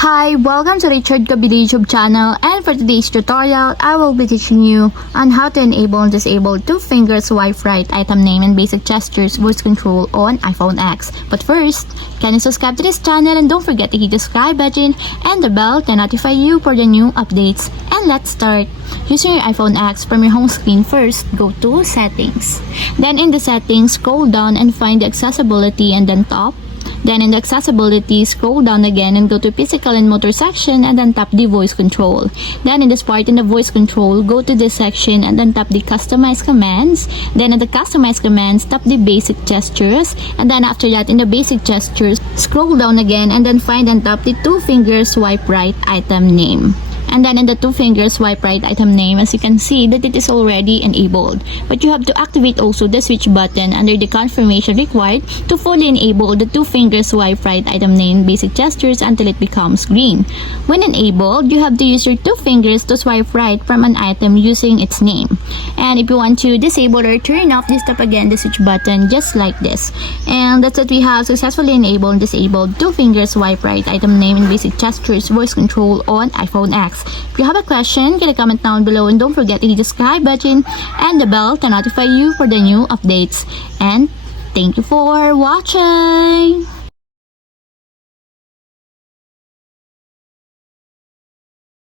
Hi, welcome to Richard Kabili YouTube channel, and for today's tutorial, I will be teaching you on how to enable and disable 2-finger swipe right item name and basic gestures voice control on iPhone X. But first, can you subscribe to this channel and don't forget to hit the subscribe button and the bell to notify you for the new updates. And let's start. Using your iPhone X, from your home screen first, go to Settings. Then in the Settings, scroll down and find the Accessibility and then Top. Then in the accessibility, scroll down again and go to physical and motor section and then tap the voice control. Then in this part in the voice control, go to this section and then tap the customize commands. Then in the customize commands, tap the basic gestures. And then after that in the basic gestures, scroll down again and then find and tap the 2-finger swipe right item name. And then in the 2-finger swipe right item name, as you can see that it is already enabled. But you have to activate also the switch button under the confirmation required to fully enable the 2-finger swipe right item name basic gestures until it becomes green. When enabled, you have to use your 2 fingers to swipe right from an item using its name. And if you want to disable or turn off, just tap again the switch button just like this. And that's what we have successfully enabled and disabled 2-finger swipe right item name and basic gestures voice control on iPhone X. If you have a question, can comment down below and don't forget to hit the subscribe button and the bell to notify you for the new updates. And thank you for watching!